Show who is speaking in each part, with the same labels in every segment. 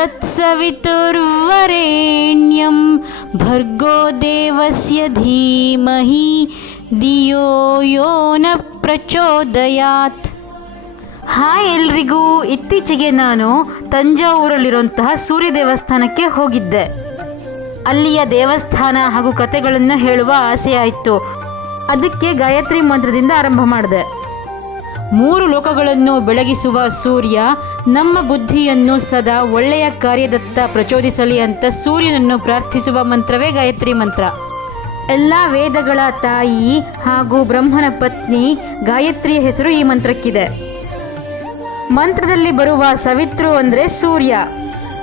Speaker 1: ತತ್ಸವಿತುರ್ವರೆಣ್ಯಂ भर्गो देवस्य ಧೀಮಹಿ ದಿಯೋ ಯೋ ನ ಪ್ರಚೋದಯಾತ್ ಹಾಯ್ ಎಲ್ರಿಗೂ, ಇತ್ತೀಚೆಗೆ ನಾನು ತಂಜಾವೂರಲ್ಲಿರುವಂತಹ ಸೂರ್ಯ ದೇವಸ್ಥಾನಕ್ಕೆ ಹೋಗಿದ್ದೆ. ಅಲ್ಲಿಯ ದೇವಸ್ಥಾನ ಹಾಗೂ ಕಥೆಗಳನ್ನು ಹೇಳುವ ಆಸೆಯಾಯಿತು. ಅದಕ್ಕೆ ಗಾಯತ್ರಿ ಮಂತ್ರದಿಂದ ಆರಂಭ ಮಾಡಿದೆ. ಮೂರು ಲೋಕಗಳನ್ನು ಬೆಳಗಿಸುವ ಸೂರ್ಯ ನಮ್ಮ ಬುದ್ಧಿಯನ್ನು ಸದಾ ಒಳ್ಳೆಯ ಕಾರ್ಯದತ್ತ ಪ್ರಚೋದಿಸಲಿ ಅಂತ ಸೂರ್ಯನನ್ನು ಪ್ರಾರ್ಥಿಸುವ ಮಂತ್ರವೇ ಗಾಯತ್ರಿ ಮಂತ್ರ. ಎಲ್ಲ ವೇದಗಳ ತಾಯಿ ಹಾಗೂ ಬ್ರಹ್ಮನ ಪತ್ನಿ ಗಾಯತ್ರಿಯ ಹೆಸರು ಈ ಮಂತ್ರಕ್ಕಿದೆ. ಮಂತ್ರದಲ್ಲಿ ಬರುವ ಸವಿತ್ರು ಅಂದರೆ ಸೂರ್ಯ.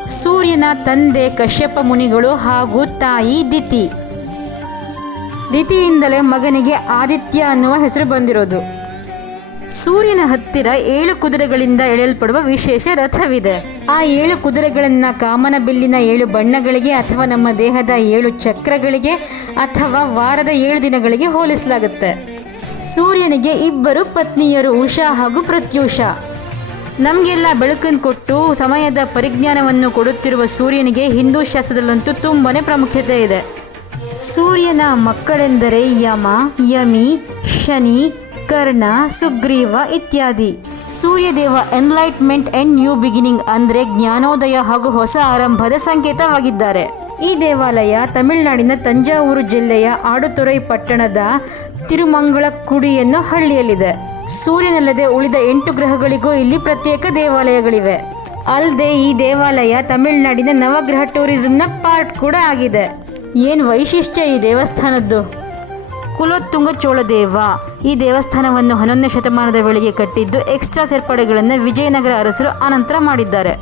Speaker 1: ಸೂರ್ಯನ ತಂದೆ ಕಶ್ಯಪ ಮುನಿಗಳು ಹಾಗೂ ತಾಯಿ ದಿತಿ. ದಿತಿಯಿಂದಲೇ ಮಗನಿಗೆ ಆದಿತ್ಯ ಅನ್ನುವ ಹೆಸರು ಬಂದಿರೋದು. ಸೂರ್ಯನ ಹತ್ತಿರ ಏಳು ಕುದುರೆಗಳಿಂದ ಎಳೆಯಲ್ಪಡುವ ವಿಶೇಷ ರಥವಿದೆ. ಆ ಏಳು ಕುದುರೆಗಳನ್ನ ಕಾಮನ ಬಿಲ್ಲಿನ ಏಳು ಬಣ್ಣಗಳಿಗೆ ಅಥವಾ ನಮ್ಮ ದೇಹದ ಏಳು ಚಕ್ರಗಳಿಗೆ ಅಥವಾ ವಾರದ ಏಳು ದಿನಗಳಿಗೆ ಹೋಲಿಸಲಾಗುತ್ತೆ. ಸೂರ್ಯನಿಗೆ ಇಬ್ಬರು ಪತ್ನಿಯರು ಉಷಾ ಹಾಗೂ ಪ್ರತ್ಯೂಷಾ. ನಮಗೆಲ್ಲ ಬೆಳಕನ್ನು ಕೊಟ್ಟು ಸಮಯದ ಪರಿಜ್ಞಾನವನ್ನು ಕೊಡುತ್ತಿರುವ ಸೂರ್ಯನಿಗೆ ಹಿಂದೂ ಶಾಸ್ತ್ರದಲ್ಲಂತೂ ತುಂಬನೇ ಪ್ರಾಮುಖ್ಯತೆ ಇದೆ. ಸೂರ್ಯನ ಮಕ್ಕಳೆಂದರೆ ಯಮ, ಯಮಿ, ಶನಿ ಕರ್ಣ, ಸುಗ್ರೀವ ಇತ್ಯಾದಿ. Suryadeva enlightenment and new beginning ಅಂದರೆ ಜ್ಞಾನೋದಯ ಹಾಗೂ ಹೊಸ ಆರಂಭದ ಸಂಕೇತವಾಗಿದ್ದಾರೆ. ಈ ದೇವಾಲಯ ತಮಿಳುನಾಡಿನ ತಂಜಾವೂರು ಜಿಲ್ಲೆಯ ಆಡುತೊರೈ ಪಟ್ಟಣದ ತಿರುಮಂಗಳ ಕುಡಿಯನ್ನು ಹಳ್ಳಿಯಲ್ಲಿದೆ. ಸೂರ್ಯನಲ್ಲದೆ ಉಳಿದ ಎಂಟು ಗ್ರಹಗಳಿಗೂ ಇಲ್ಲಿ ಪ್ರತ್ಯೇಕ ದೇವಾಲಯಗಳಿವೆ. ಅಲ್ಲದೆ ಈ ದೇವಾಲಯ ತಮಿಳುನಾಡಿನ ನವಗ್ರಹ ಟೂರಿಸಂನ ಪಾರ್ಟ್ ಕೂಡ ಆಗಿದೆ. ಏನು ವೈಶಿಷ್ಟ್ಯ ಈ ದೇವಸ್ಥಾನದ್ದು? ಕುಲೋತ್ತುಂಗ ಚೋಳದೇವ ಈ ದೇವಸ್ಥಾನವನ್ನು ಹನ್ನೊಂದನೇ ಶತಮಾನದ ವೇಳೆಗೆ ಕಟ್ಟಿದ್ದು ಎಕ್ಸ್ಟ್ರಾ ಸೇರ್ಪಡೆಗಳನ್ನು ವಿಜಯನಗರ ಅರಸರು ಅನಂತರ ಮಾಡಿದ್ದಾರೆ.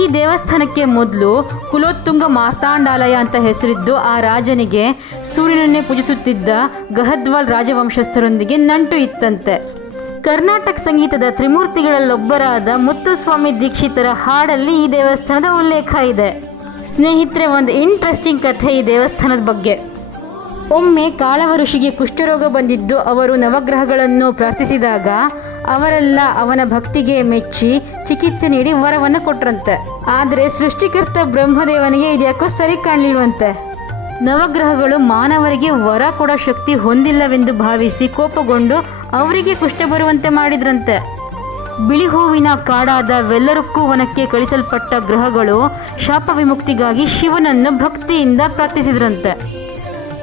Speaker 1: ಈ ದೇವಸ್ಥಾನಕ್ಕೆ ಮೊದಲು ಕುಲೋತ್ತುಂಗ ಮಾರ್ತಾಂಡಾಲಯ ಅಂತ ಹೆಸರಿದ್ದು ಆ ರಾಜನಿಗೆ ಸೂರ್ಯನನ್ನೇ ಪೂಜಿಸುತ್ತಿದ್ದ ಗಹದ್ವಾಲ್ ರಾಜವಂಶಸ್ಥರೊಂದಿಗೆ ನಂಟು ಇತ್ತಂತೆ. ಕರ್ನಾಟಕ ಸಂಗೀತದ ತ್ರಿಮೂರ್ತಿಗಳಲ್ಲೊಬ್ಬರಾದ ಮುತ್ತುಸ್ವಾಮಿ ದೀಕ್ಷಿತರ ಹಾಡಲ್ಲಿ ಈ ದೇವಸ್ಥಾನದ ಉಲ್ಲೇಖ ಇದೆ. ಸ್ನೇಹಿತರೆ, ಒಂದು ಇಂಟ್ರೆಸ್ಟಿಂಗ್ ಕಥೆ ಈ ದೇವಸ್ಥಾನದ ಬಗ್ಗೆ. ಒಮ್ಮೆ ಕಾಳವ ಋಷಿಗೆ ಕುಷ್ಠರೋಗ ಬಂದಿದ್ದು ಅವರು ನವಗ್ರಹಗಳನ್ನು ಪ್ರಾರ್ಥಿಸಿದಾಗ ಅವರೆಲ್ಲ ಅವನ ಭಕ್ತಿಗೆ ಮೆಚ್ಚಿ ಚಿಕಿತ್ಸೆ ನೀಡಿ ವರವನ್ನು ಕೊಟ್ರಂತೆ. ಆದರೆ ಸೃಷ್ಟಿಕರ್ತ ಬ್ರಹ್ಮದೇವನಿಗೆ ಇದ್ಯಾಕೋ ಸರಿ ಕಾಣಲಿಲ್ವಂತೆ? ನವಗ್ರಹಗಳು ಮಾನವರಿಗೆ ವರ ಕೊಡೋ ಶಕ್ತಿ ಹೊಂದಿಲ್ಲವೆಂದು ಭಾವಿಸಿ ಕೋಪಗೊಂಡು ಅವರಿಗೆ ಕುಷ್ಠ ಬರುವಂತೆ ಮಾಡಿದ್ರಂತೆ. ಬಿಳಿ ಹೂವಿನ ಕಾಡಾದ ವೆಲ್ಲರುಕ್ಕೂ ವನಕ್ಕೆ ಕಳಿಸಲ್ಪಟ್ಟ ಗ್ರಹಗಳು ಶಾಪ ವಿಮುಕ್ತಿಗಾಗಿ ಶಿವನನ್ನು ಭಕ್ತಿಯಿಂದ ಪ್ರಾರ್ಥಿಸಿದ್ರಂತೆ.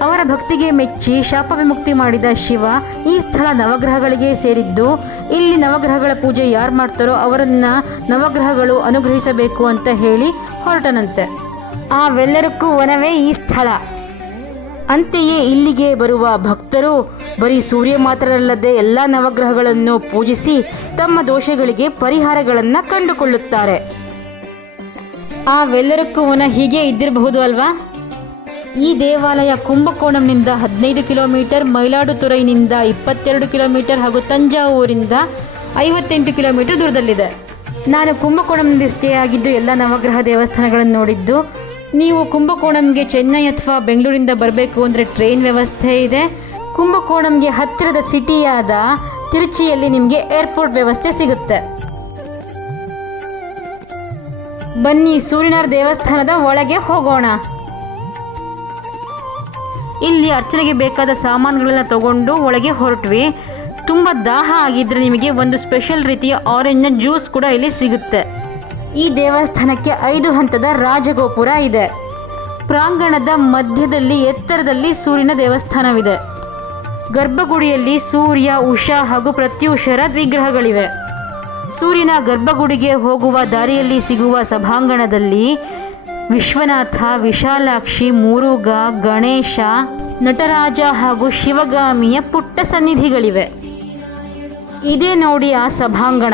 Speaker 1: ಅವರ ಭಕ್ತಿಗೆ ಮೆಚ್ಚಿ ಶಾಪ ವಿಮುಕ್ತಿ ಮಾಡಿದ ಶಿವ ಈ ಸ್ಥಳ ನವಗ್ರಹಗಳಿಗೆ ಸೇರಿದ್ದು, ಇಲ್ಲಿ ನವಗ್ರಹಗಳ ಪೂಜೆ ಯಾರು ಮಾಡ್ತಾರೋ ಅವರನ್ನ ನವಗ್ರಹಗಳು ಅನುಗ್ರಹಿಸಬೇಕು ಅಂತ ಹೇಳಿ ಹೊರಟನಂತೆ. ಆ ವೆಲ್ಲರಕ್ಕೂ ವನವೇ ಈ ಸ್ಥಳ. ಅಂತೆಯೇ ಇಲ್ಲಿಗೆ ಬರುವ ಭಕ್ತರು ಬರೀ ಸೂರ್ಯ ಮಾತ್ರರಲ್ಲದೆ ಎಲ್ಲ ನವಗ್ರಹಗಳನ್ನು ಪೂಜಿಸಿ ತಮ್ಮ ದೋಷಗಳಿಗೆ ಪರಿಹಾರಗಳನ್ನು ಕಂಡುಕೊಳ್ಳುತ್ತಾರೆ. ಆ ವೆಲ್ಲರಕ್ಕೂ ವನ ಹೀಗೆ ಇದ್ದಿರಬಹುದು ಅಲ್ವಾ? ಈ ದೇವಾಲಯ ಕುಂಭಕೋಣಂನಿಂದ ಹದಿನೈದು ಕಿಲೋಮೀಟರ್, ಮೈಲಾಡುತುರೈನಿಂದ ಇಪ್ಪತ್ತೆರಡು ಕಿಲೋಮೀಟರ್ ಹಾಗೂ ತಂಜಾವೂರಿಂದ ಐವತ್ತೆಂಟು ಕಿಲೋಮೀಟರ್ ದೂರದಲ್ಲಿದೆ. ನಾನು ಕುಂಭಕೋಣಂನಲ್ಲಿ ಸ್ಟೇ ಆಗಿದ್ದು ಎಲ್ಲ ನವಗ್ರಹ ದೇವಸ್ಥಾನಗಳನ್ನು ನೋಡಿದ್ದು. ನೀವು ಕುಂಭಕೋಣಂಗೆ ಚೆನ್ನೈ ಅಥವಾ ಬೆಂಗಳೂರಿಂದ ಬರಬೇಕು ಅಂದರೆ ಟ್ರೈನ್ ವ್ಯವಸ್ಥೆ ಇದೆ. ಕುಂಭಕೋಣಂಗೆ ಹತ್ತಿರದ ಸಿಟಿಯಾದ ತಿರುಚಿಯಲ್ಲಿ ನಿಮಗೆ ಏರ್ಪೋರ್ಟ್ ವ್ಯವಸ್ಥೆ ಸಿಗುತ್ತೆ. ಬನ್ನಿ ಸೂರ್ಯನಾರ್ ದೇವಸ್ಥಾನದ ಒಳಗೆ ಹೋಗೋಣ. ಇಲ್ಲಿ ಅರ್ಚನೆಗೆ ಬೇಕಾದ ಸಾಮಾನುಗಳೆಲ್ಲ ತಗೊಂಡು ಒಳಗೆ ಹೊರಟ್ವಿ. ತುಂಬ ದಾಹ ಆಗಿದ್ರೆ ನಿಮಗೆ ಒಂದು ಸ್ಪೆಷಲ್ ರೀತಿಯ ಆರೆಂಜ್ನ ಜ್ಯೂಸ್ ಕೂಡ ಇಲ್ಲಿ ಸಿಗುತ್ತೆ. ಈ ದೇವಸ್ಥಾನಕ್ಕೆ ಐದು ಹಂತದ ರಾಜಗೋಪುರ ಇದೆ. ಪ್ರಾಂಗಣದ ಮಧ್ಯದಲ್ಲಿ, ಎತ್ತರದಲ್ಲಿ ಸೂರ್ಯನ ದೇವಸ್ಥಾನವಿದೆ. ಗರ್ಭಗುಡಿಯಲ್ಲಿ ಸೂರ್ಯ, ಉಷಾ ಹಾಗೂ ಪ್ರತ್ಯೂಷರ ವಿಗ್ರಹಗಳಿವೆ. ಸೂರ್ಯನ ಗರ್ಭಗುಡಿಗೆ ಹೋಗುವ ದಾರಿಯಲ್ಲಿ ಸಿಗುವ ಸಭಾಂಗಣದಲ್ಲಿ ವಿಶ್ವನಾಥ, ವಿಶಾಲಾಕ್ಷಿ, ಮುರುಘ, ಗಣೇಶ, ನಟರಾಜ ಹಾಗೂ ಶಿವಗಾಮಿಯ ಪುಟ್ಟ ಸನ್ನಿಧಿಗಳಿವೆ. ಇದೇ ನೋಡಿ ಆ ಸಭಾಂಗಣ.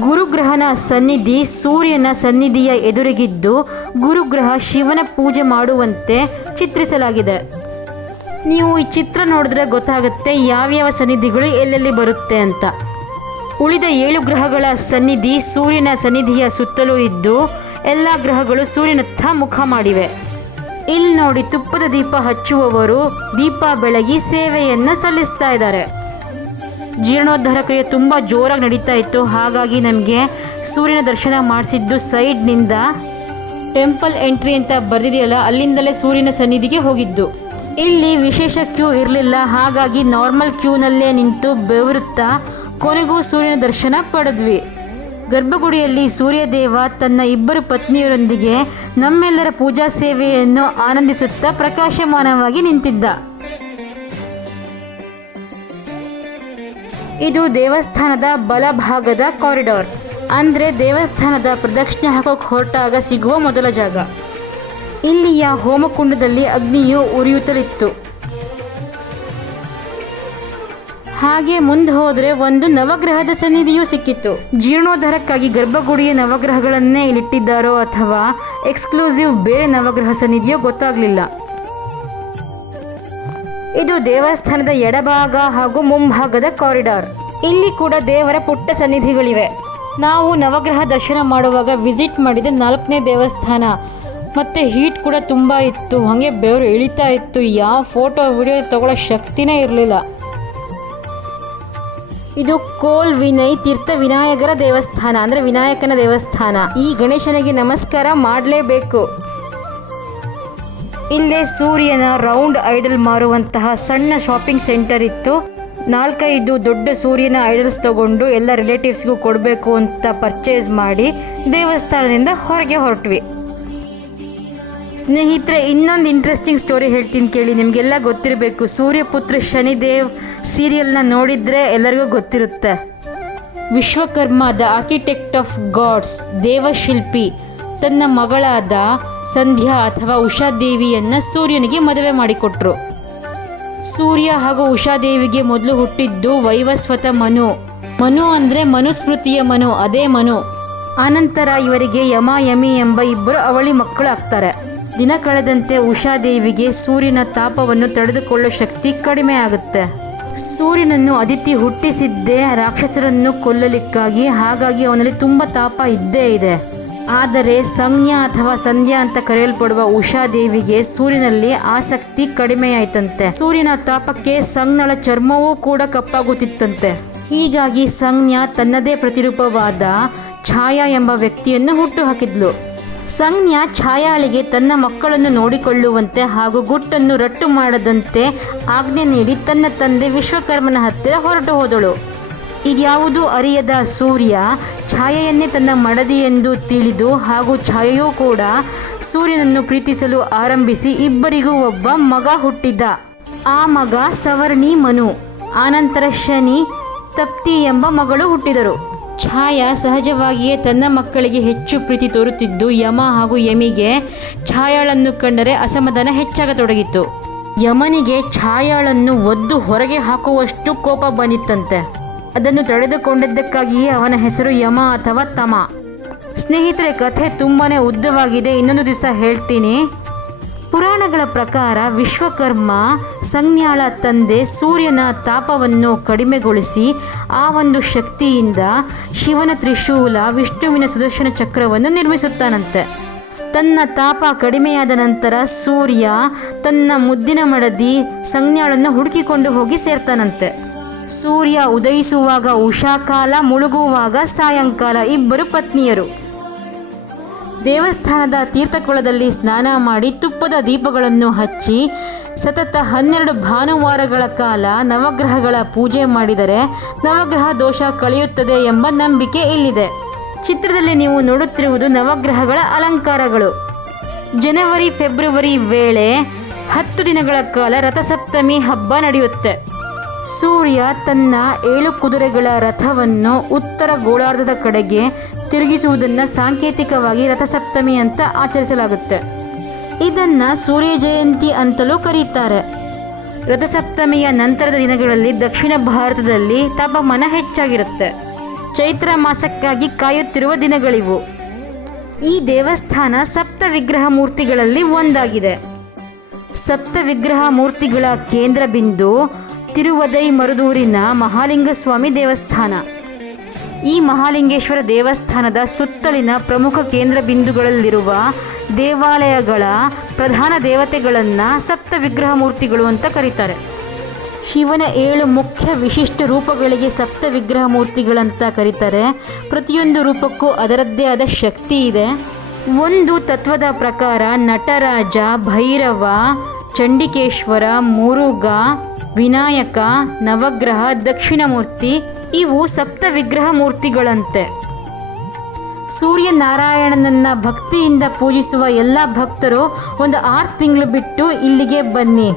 Speaker 1: ಗುರುಗ್ರಹನ ಸನ್ನಿಧಿ ಸೂರ್ಯನ ಸನ್ನಿಧಿಯ ಎದುರಿಗಿದ್ದು ಗುರುಗ್ರಹ ಶಿವನ ಪೂಜೆ ಮಾಡುವಂತೆ ಚಿತ್ರಿಸಲಾಗಿದೆ. ನೀವು ಈ ಚಿತ್ರ ನೋಡಿದ್ರೆ ಗೊತ್ತಾಗುತ್ತೆ ಯಾವ್ಯಾವ ಸನ್ನಿಧಿಗಳು ಎಲ್ಲೆಲ್ಲಿ ಬರುತ್ತೆ ಅಂತ. ಉಳಿದ ಏಳು ಗ್ರಹಗಳ ಸನ್ನಿಧಿ ಸೂರ್ಯನ ಸನ್ನಿಧಿಯ ಸುತ್ತಲೂ ಇದ್ದು ಎಲ್ಲ ಗ್ರಹಗಳು ಸೂರ್ಯನತ್ತ ಮುಖ ಮಾಡಿವೆ. ಇಲ್ಲಿ ನೋಡಿ ತುಪ್ಪದ ದೀಪ ಹಚ್ಚುವವರು ದೀಪ ಬೆಳಗಿ ಸೇವೆಯನ್ನು ಸಲ್ಲಿಸ್ತಾ ಇದ್ದಾರೆ. ಜೀರ್ಣೋದ್ಧಾರ ಕ್ರಿಯೆ ತುಂಬ ಜೋರಾಗಿ ನಡೀತಾ ಇತ್ತು. ಹಾಗಾಗಿ ನಮಗೆ ಸೂರ್ಯನ ದರ್ಶನ ಮಾಡಿಸಿದ್ದು ಸೈಡ್ನಿಂದ ಟೆಂಪಲ್ ಎಂಟ್ರಿ ಅಂತ ಬರೆದಿದೆಯಲ್ಲ, ಅಲ್ಲಿಂದಲೇ ಸೂರ್ಯನ ಸನ್ನಿಧಿಗೆ ಹೋಗಿದ್ದು. ಇಲ್ಲಿ ವಿಶೇಷ ಕ್ಯೂ ಇರಲಿಲ್ಲ. ಹಾಗಾಗಿ ನಾರ್ಮಲ್ ಕ್ಯೂನಲ್ಲೇ ನಿಂತು ಬೆವರುತ್ತಾ ಕೊನೆಗೂ ಸೂರ್ಯನ ದರ್ಶನ ಪಡೆದ್ವಿ. ಗರ್ಭಗುಡಿಯಲ್ಲಿ ಸೂರ್ಯದೇವ ತನ್ನ ಇಬ್ಬರು ಪತ್ನಿಯರೊಂದಿಗೆ ನಮ್ಮೆಲ್ಲರ ಪೂಜಾ ಸೇವೆಯನ್ನು ಆನಂದಿಸುತ್ತಾ ಪ್ರಕಾಶಮಾನವಾಗಿ ನಿಂತಿದ್ದ. ಇದು ದೇವಸ್ಥಾನದ ಬಲಭಾಗದ ಕಾರಿಡಾರ್. ಅಂದರೆ ದೇವಸ್ಥಾನದ ಪ್ರದಕ್ಷಿಣೆ ಹಾಕೋಕೆ ಹೊರಟಾಗ ಸಿಗುವ ಮೊದಲ ಜಾಗ. ಇಲ್ಲಿಯ ಹೋಮಕುಂಡದಲ್ಲಿ ಅಗ್ನಿಯು ಉರಿಯುತ್ತಲಿತ್ತು. ಹಾಗೆ ಮುಂದೆ ಹೋದ್ರೆ ಒಂದು ನವಗ್ರಹದ ಸನ್ನಿಧಿಯೂ ಸಿಕ್ಕಿತ್ತು. ಜೀರ್ಣೋದ್ಧಾರಕ್ಕಾಗಿ ಗರ್ಭಗುಡಿಯ ನವಗ್ರಹಗಳನ್ನೇ ಇಲ್ಲಿಟ್ಟಿದ್ದಾರೋ ಅಥವಾ ಎಕ್ಸ್ಕ್ಲೂಸಿವ್ ಬೇರೆ ನವಗ್ರಹ ಸನ್ನಿಧಿಯೋ ಗೊತ್ತಾಗ್ಲಿಲ್ಲ. ಇದು ದೇವಸ್ಥಾನದ ಎಡಭಾಗ ಹಾಗೂ ಮುಂಭಾಗದ ಕಾರಿಡಾರ್. ಇಲ್ಲಿ ಕೂಡ ದೇವರ ಪುಟ್ಟ ಸನ್ನಿಧಿಗಳಿವೆ. ನಾವು ನವಗ್ರಹ ದರ್ಶನ ಮಾಡುವಾಗ ವಿಸಿಟ್ ಮಾಡಿದ ನಾಲ್ಕನೇ ದೇವಸ್ಥಾನ. ಮತ್ತು ಹೀಟ್ ಕೂಡ ತುಂಬ ಇತ್ತು. ಹಾಗೆ ಬೆವರು ಇಳಿತಾ ಇತ್ತು. ಯಾವ ಫೋಟೋ, ವಿಡಿಯೋ ತಗೊಳ್ಳೋ ಶಕ್ತಿನೇ ಇರಲಿಲ್ಲ. ಇದು ಕೋಲ್ ವಿನಯ್ ತೀರ್ಥ ವಿನಾಯಕರ ದೇವಸ್ಥಾನ, ಅಂದರೆ ವಿನಾಯಕನ ದೇವಸ್ಥಾನ. ಈ ಗಣೇಶನಿಗೆ ನಮಸ್ಕಾರ ಮಾಡಲೇಬೇಕು. ಇಲ್ಲೇ ಸೂರ್ಯನ ರೌಂಡ್ ಐಡಲ್ ಮಾರುವಂತಹ ಸಣ್ಣ ಶಾಪಿಂಗ್ ಸೆಂಟರ್ ಇತ್ತು. ನಾಲ್ಕೈದು ದೊಡ್ಡ ಸೂರ್ಯನ ಐಡಲ್ಸ್ ತಗೊಂಡು ಎಲ್ಲ ರಿಲೇಟಿವ್ಸ್ಗೂ ಕೊಡಬೇಕು ಅಂತ ಪರ್ಚೇಸ್ ಮಾಡಿ ದೇವಸ್ಥಾನದಿಂದ ಹೊರಗೆ ಹೊರಟ್ವಿ. ಸ್ನೇಹಿತರೆ, ಇನ್ನೊಂದು ಇಂಟ್ರೆಸ್ಟಿಂಗ್ ಸ್ಟೋರಿ ಹೇಳ್ತೀನಿ ಕೇಳಿ, ನಿಮಗೆಲ್ಲ ಗೊತ್ತಿರಬೇಕು. ಸೂರ್ಯಪುತ್ರ ಶನಿದೇವ್ ಸೀರಿಯಲ್ನ ನೋಡಿದರೆ ಎಲ್ಲರಿಗೂ ಗೊತ್ತಿರುತ್ತೆ. Vishwakarma the architect of gods ದೇವಶಿಲ್ಪಿ, ತನ್ನ ಮಗಳಾದ ಸಂಧ್ಯಾ ಅಥವಾ ಉಷಾದೇವಿಯನ್ನು ಸೂರ್ಯನಿಗೆ ಮದುವೆ ಮಾಡಿಕೊಟ್ರು. ಸೂರ್ಯ ಹಾಗೂ ಉಷಾದೇವಿಗೆ ಮೊದಲು ಹುಟ್ಟಿದ್ದು ವೈವಸ್ವತ ಮನು. ಮನು ಅಂದರೆ ಮನುಸ್ಮೃತಿಯ ಮನು, ಅದೇ ಮನು. ಆನಂತರ ಇವರಿಗೆ ಯಮ, ಯಮಿ ಎಂಬ ಇಬ್ಬರು ಅವಳಿ ಮಕ್ಕಳು ಆಗ್ತಾರೆ. ದಿನ ಕಳೆದಂತೆ ಉಷಾದೇವಿಗೆ ಸೂರ್ಯನ ತಾಪವನ್ನು ತಡೆದುಕೊಳ್ಳೋ ಶಕ್ತಿ ಕಡಿಮೆ ಆಗುತ್ತೆ. ಸೂರ್ಯನನ್ನು ಅದಿತಿ ಹುಟ್ಟಿಸಿದ್ದೇ ರಾಕ್ಷಸರನ್ನು ಕೊಲ್ಲಲಿಕ್ಕಾಗಿ ಹಾಗಾಗಿ ಅವನಲ್ಲಿ ತುಂಬ ತಾಪ ಇದ್ದೇ ಇದೆ. ಆದರೆ ಸಂಜ್ಞಾ ಅಥವಾ ಸಂಧ್ಯಾ ಅಂತ ಕರೆಯಲ್ಪಡುವ ಉಷಾದೇವಿಗೆ ಸೂರ್ಯನಲ್ಲಿ ಆಸಕ್ತಿ ಕಡಿಮೆಯಾಯ್ತಂತೆ ಸೂರ್ಯನ ತಾಪಕ್ಕೆ ಸಂಜ್ಞಳ ಚರ್ಮವೂ ಕೂಡ ಕಪ್ಪಾಗುತ್ತಿತ್ತಂತೆ. ಹೀಗಾಗಿ ಸಂಜ್ಞಾ ತನ್ನದೇ ಪ್ರತಿರೂಪವಾದ ಛಾಯಾ ಎಂಬ ವ್ಯಕ್ತಿಯನ್ನು ಹುಟ್ಟುಹಾಕಿದ್ಲು ಸಂಜ್ಞಾ ಛಾಯಾಳಿಗೆ ತನ್ನ ಮಕ್ಕಳನ್ನು ನೋಡಿಕೊಳ್ಳುವಂತೆ ಹಾಗೂ ಗುಟ್ಟನ್ನು ರಟ್ಟು ಮಾಡದಂತೆ ಆಜ್ಞೆ ನೀಡಿ ತನ್ನ ತಂದೆ ವಿಶ್ವಕರ್ಮನ ಹತ್ತಿರ ಹೊರಟು ಹೋದಳು. ಇದ್ಯಾವುದೂ ಅರಿಯದ ಸೂರ್ಯ ಛಾಯೆಯನ್ನೇ ತನ್ನ ಮಡದಿ ಎಂದು ತಿಳಿದು ಹಾಗೂ ಛಾಯೆಯೂ ಕೂಡ ಸೂರ್ಯನನ್ನು ಪ್ರೀತಿಸಲು ಆರಂಭಿಸಿ ಇಬ್ಬರಿಗೂ ಒಬ್ಬ ಮಗ ಹುಟ್ಟಿದ. ಆ ಮಗ ಸವರ್ಣಿ ಮನು. ಆನಂತರ ಶನಿ, ತಪ್ತಿ ಎಂಬ ಮಗಳು ಹುಟ್ಟಿದರು. ಛಾಯಾ ಸಹಜವಾಗಿಯೇ ತನ್ನ ಮಕ್ಕಳಿಗೆ ಹೆಚ್ಚು ಪ್ರೀತಿ ತೋರುತ್ತಿದ್ದು, ಯಮ ಹಾಗೂ ಯಮಿಗೆ ಛಾಯಾಳನ್ನು ಕಂಡರೆ ಅಸಮಾಧಾನ ಹೆಚ್ಚಾಗತೊಡಗಿತ್ತು. ಯಮನಿಗೆ ಛಾಯಾಳನ್ನು ಒದ್ದು ಹೊರಗೆ ಹಾಕುವಷ್ಟು ಕೋಪ ಬಂದಿತ್ತಂತೆ. ಅದನ್ನು ತಡೆದುಕೊಂಡಿದ್ದಕ್ಕಾಗಿಯೇ ಅವನ ಹೆಸರು ಯಮ ಅಥವಾ ತಮ. ಸ್ನೇಹಿತರೆ, ಕಥೆ ತುಂಬಾ ಉದ್ದವಾಗಿದೆ. ಇನ್ನೊಂದು ದಿವಸ ಹೇಳ್ತೀನಿ. ಪುರಾಣಗಳ ಪ್ರಕಾರ ವಿಶ್ವಕರ್ಮ ಸಂಜ್ಞಾಳ ತಂದೆ ಸೂರ್ಯನ ತಾಪವನ್ನು ಕಡಿಮೆಗೊಳಿಸಿ ಆ ಒಂದು ಶಕ್ತಿಯಿಂದ ಶಿವನ ತ್ರಿಶೂಲ ವಿಷ್ಣುವಿನ ಸುದರ್ಶನ ಚಕ್ರವನ್ನು ನಿರ್ಮಿಸುತ್ತಾನಂತೆ. ತನ್ನ ತಾಪ ಕಡಿಮೆಯಾದ ನಂತರ ಸೂರ್ಯ ತನ್ನ ಮುದ್ದಿನ ಮಡದಿ ಸಂಜ್ಞಾಳನ್ನು ಹುಡುಕಿಕೊಂಡು ಹೋಗಿ ಸೇರ್ತಾನಂತೆ. ಸೂರ್ಯ ಉದಯಿಸುವಾಗ ಉಷಾಕಾಲ ಮುಳುಗುವಾಗ ಸಾಯಂಕಾಲ ಇಬ್ಬರು ಪತ್ನಿಯರು. ದೇವಸ್ಥಾನದ ತೀರ್ಥಕುಳದಲ್ಲಿ ಸ್ನಾನ ಮಾಡಿ ತುಪ್ಪದ ದೀಪಗಳನ್ನು ಹಚ್ಚಿ ಸತತ ಹನ್ನೆರಡು ಭಾನುವಾರಗಳ ಕಾಲ ನವಗ್ರಹಗಳ ಪೂಜೆ ಮಾಡಿದರೆ ನವಗ್ರಹ ದೋಷ ಕಳೆಯುತ್ತದೆ ಎಂಬ ನಂಬಿಕೆ ಇಲ್ಲಿದೆ. ಚಿತ್ರದಲ್ಲಿ ನೀವು ನೋಡುತ್ತಿರುವುದು ನವಗ್ರಹಗಳ ಅಲಂಕಾರಗಳು. ಜನವರಿ, ಫೆಬ್ರವರಿ ವೇಳೆ ಹತ್ತು ದಿನಗಳ ಕಾಲ ರಥಸಪ್ತಮಿ ಹಬ್ಬ ನಡೆಯುತ್ತೆ. ಸೂರ್ಯ ತನ್ನ ಏಳು ಕುದುರೆಗಳ ರಥವನ್ನು ಉತ್ತರ ಗೋಳಾರ್ಧದ ಕಡೆಗೆ ತಿರುಗಿಸುವುದನ್ನು ಸಾಂಕೇತಿಕವಾಗಿ ರಥಸಪ್ತಮಿ ಅಂತ ಆಚರಿಸಲಾಗುತ್ತೆ. ಇದನ್ನು ಸೂರ್ಯ ಜಯಂತಿ ಅಂತಲೂ ಕರೀತಾರೆ. ರಥಸಪ್ತಮಿಯ ನಂತರದ ದಿನಗಳಲ್ಲಿ ದಕ್ಷಿಣ ಭಾರತದಲ್ಲಿ ತಾಪಮಾನ ಹೆಚ್ಚಾಗಿರುತ್ತೆ. ಚೈತ್ರ ಮಾಸಕ್ಕಾಗಿ ಕಾಯುತ್ತಿರುವ ದಿನಗಳಿವು. ಈ ದೇವಸ್ಥಾನ ಸಪ್ತ ವಿಗ್ರಹ ಮೂರ್ತಿಗಳಲ್ಲಿ ಒಂದಾಗಿದೆ. ಸಪ್ತ ವಿಗ್ರಹ ಮೂರ್ತಿಗಳ ಕೇಂದ್ರ ಬಿಂದು ತಿರುವದೈ ಮರುದೂರಿನ ಮಹಾಲಿಂಗಸ್ವಾಮಿ ದೇವಸ್ಥಾನ. ಈ ಮಹಾಲಿಂಗೇಶ್ವರ ದೇವಸ್ಥಾನದ ಸುತ್ತಲಿನ ಪ್ರಮುಖ ಕೇಂದ್ರ ಬಿಂದುಗಳಲ್ಲಿರುವ ದೇವಾಲಯಗಳ ಪ್ರಧಾನ ದೇವತೆಗಳನ್ನು ಸಪ್ತ ವಿಗ್ರಹ ಮೂರ್ತಿಗಳು ಅಂತ ಕರೀತಾರೆ. ಶಿವನ ಏಳು ಮುಖ್ಯ ವಿಶಿಷ್ಟ ರೂಪಗಳಿಗೆ ಸಪ್ತ ವಿಗ್ರಹ ಮೂರ್ತಿಗಳಂತ ಕರೀತಾರೆ. ಪ್ರತಿಯೊಂದು ರೂಪಕ್ಕೂ ಅದರದ್ದೇ ಆದ ಶಕ್ತಿ ಇದೆ. ಒಂದು ತತ್ವದ ಪ್ರಕಾರ ನಟರಾಜ, ಭೈರವ ಚಂಡಿಕೇಶ್ವರ, ಮುರುಘ, ವಿನಾಯಕ, ನವಗ್ರಹ, ದಕ್ಷಿಣಮೂರ್ತಿ ಇವು ಸಪ್ತ ವಿಗ್ರಹ ಮೂರ್ತಿಗಳಂತೆ. ಸೂರ್ಯನಾರಾಯಣನನ್ನ ಭಕ್ತಿಯಿಂದ ಪೂಜಿಸುವ ಎಲ್ಲ ಭಕ್ತರು ಒಂದು ಆರು ತಿಂಗಳು ಬಿಟ್ಟು ಇಲ್ಲಿಗೆ ಬನ್ನಿ.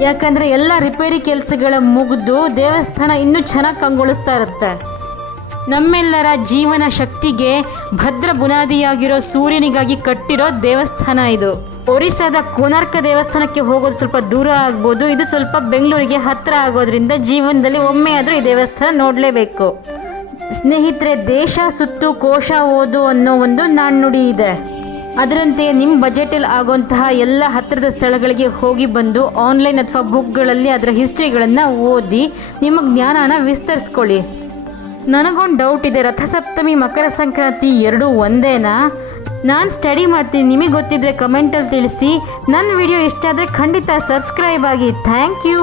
Speaker 1: ಯಾಕಂದರೆ ಎಲ್ಲ ರಿಪೇರಿ ಕೆಲಸಗಳ ಮುಗಿದು ದೇವಸ್ಥಾನ ಇನ್ನೂ ಚೆನ್ನಾಗಿ ಕಂಗೊಳಿಸ್ತಾ ಇರುತ್ತೆ. ನಮ್ಮೆಲ್ಲರ ಜೀವನ ಶಕ್ತಿಗೆ ಭದ್ರ ಬುನಾದಿಯಾಗಿರೋ ಸೂರ್ಯನಿಗಾಗಿ ಕಟ್ಟಿರೋ ದೇವಸ್ಥಾನ ಇದು. ಒರಿಸ್ಸಾದ ಕೋನಾರ್ಕ ದೇವಸ್ಥಾನಕ್ಕೆ ಹೋಗೋದು ಸ್ವಲ್ಪ ದೂರ ಆಗ್ಬೋದು. ಇದು ಸ್ವಲ್ಪ ಬೆಂಗಳೂರಿಗೆ ಹತ್ತಿರ ಆಗೋದ್ರಿಂದ ಜೀವನದಲ್ಲಿ ಒಮ್ಮೆ ಆದರೂ ಈ ದೇವಸ್ಥಾನ ನೋಡಲೇಬೇಕು. ಸ್ನೇಹಿತರೆ, ದೇಶ ಸುತ್ತು ಕೋಶ ಓದು ಅನ್ನೋ ಒಂದು ನಾಣ್ಣುಡಿ ಇದೆ. ಅದರಂತೆ ನಿಮ್ಮ ಬಜೆಟಲ್ಲಿ ಆಗುವಂತಹ ಎಲ್ಲ ಹತ್ತಿರದ ಸ್ಥಳಗಳಿಗೆ ಹೋಗಿ ಬಂದು ಆನ್ಲೈನ್ ಅಥವಾ ಬುಕ್ಗಳಲ್ಲಿ ಅದರ ಹಿಸ್ಟ್ರಿಗಳನ್ನು ಓದಿ ನಿಮ್ಮ ಜ್ಞಾನನ ವಿಸ್ತರಿಸ್ಕೊಳ್ಳಿ. ನನಗೊಂದು ಡೌಟ್ ಇದೆ. ರಥಸಪ್ತಮಿ, ಮಕರ ಸಂಕ್ರಾಂತಿ ಎರಡೂ ಒಂದೇನಾ? ನಾನು ಸ್ಟಡಿ ಮಾಡ್ತೀನಿ. ನಿಮಗೆ ಗೊತ್ತಿದ್ರೆ ಕಮೆಂಟಲ್ಲಿ ತಿಳಿಸಿ. ನನ್ನ ವಿಡಿಯೋ ಇಷ್ಟ ಆದರೆ ಖಂಡಿತ ಸಬ್ಸ್ಕ್ರೈಬ್ ಆಗಿ. Thank you